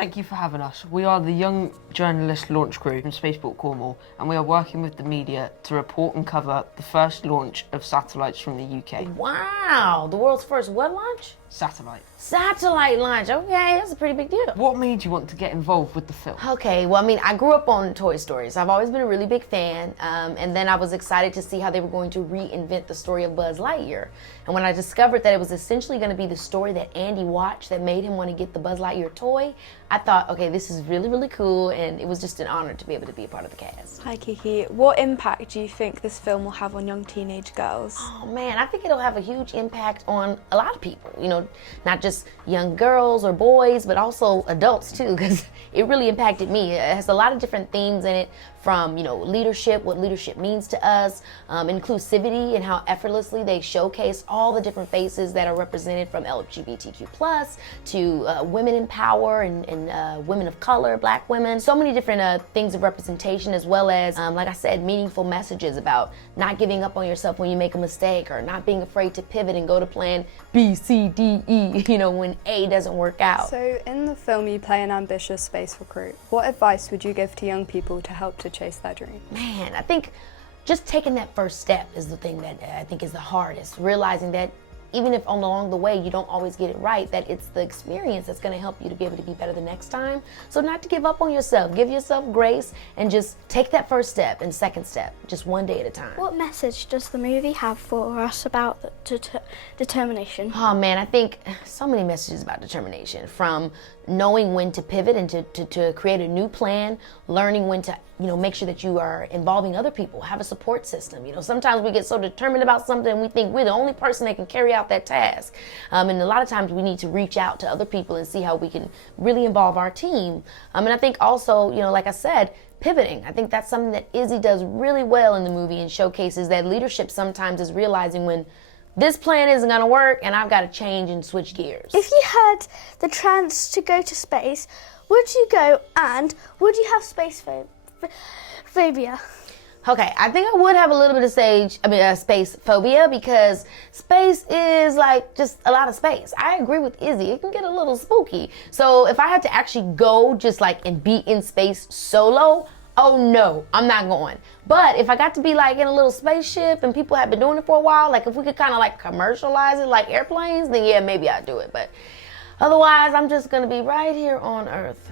Thank you for having us. We are the Young Journalist Launch Crew from Spaceport Cornwall, and we are working with the media to report and cover the first launch of satellites from the UK. Wow, the world's first what launch? Satellite. Satellite launch, okay, that's a pretty big deal. What made you want to get involved with the film? Okay, well, I mean, I grew up on Toy Story, so I've always been a really big fan, and then I was excited to see how they were going to reinvent the story of Buzz Lightyear. And when I discovered that it was essentially going to be the story that Andy watched that made him want to get the Buzz Lightyear toy, I thought, okay, this is really, really cool, and it was just an honor to be able to be a part of the cast. Hi Keke, what impact do you think this film will have on young teenage girls? Oh man, I think it'll have a huge impact on a lot of people, you know, not just young girls or boys, but also adults too, because it really impacted me. It has a lot of different themes in it, from, you know, leadership, what leadership means to us, inclusivity, and how effortlessly they showcase all the different faces that are represented, from LGBTQ+ to women in power and women of color, black women. So many different things of representation, as well as, like I said, meaningful messages about not giving up on yourself when you make a mistake, or not being afraid to pivot and go to plan B, C, D, E, you know, when A doesn't work out. So in the film you play an ambitious space recruit. What advice would you give to young people to help to chase their dream? Man, I think just taking that first step is the thing that I think is the hardest. Realizing that even if along the way you don't always get it right, that it's the experience that's going to help you to be able to be better the next time. So not to give up on yourself. Give yourself grace and just take that first step and second step, just one day at a time. What message does the movie have for us about determination? Oh man, I think so many messages about determination, from knowing when to pivot and to create a new plan, learning when to, you know, make sure that you are involving other people, have a support system. You know, sometimes we get so determined about something and we think we're the only person that can carry out that task. And a lot of times we need to reach out to other people and see how we can really involve our team. And I think also, you know, like I said, pivoting. I think that's something that Izzy does really well in the movie, and showcases that leadership sometimes is realizing when this plan isn't gonna work and I've got to change and switch gears. If you had the chance to go to space, would you go, and would you have space phobia? Okay, I think I would have a little bit of space phobia, because space is like just a lot of space. I agree with Izzy, it can get a little spooky. So if I had to actually go just like and be in space solo, oh no, I'm not going. But if I got to be like in a little spaceship and people have been doing it for a while, like if we could kind of like commercialize it like airplanes, then yeah, maybe I'd do it. But otherwise, I'm just gonna be right here on Earth.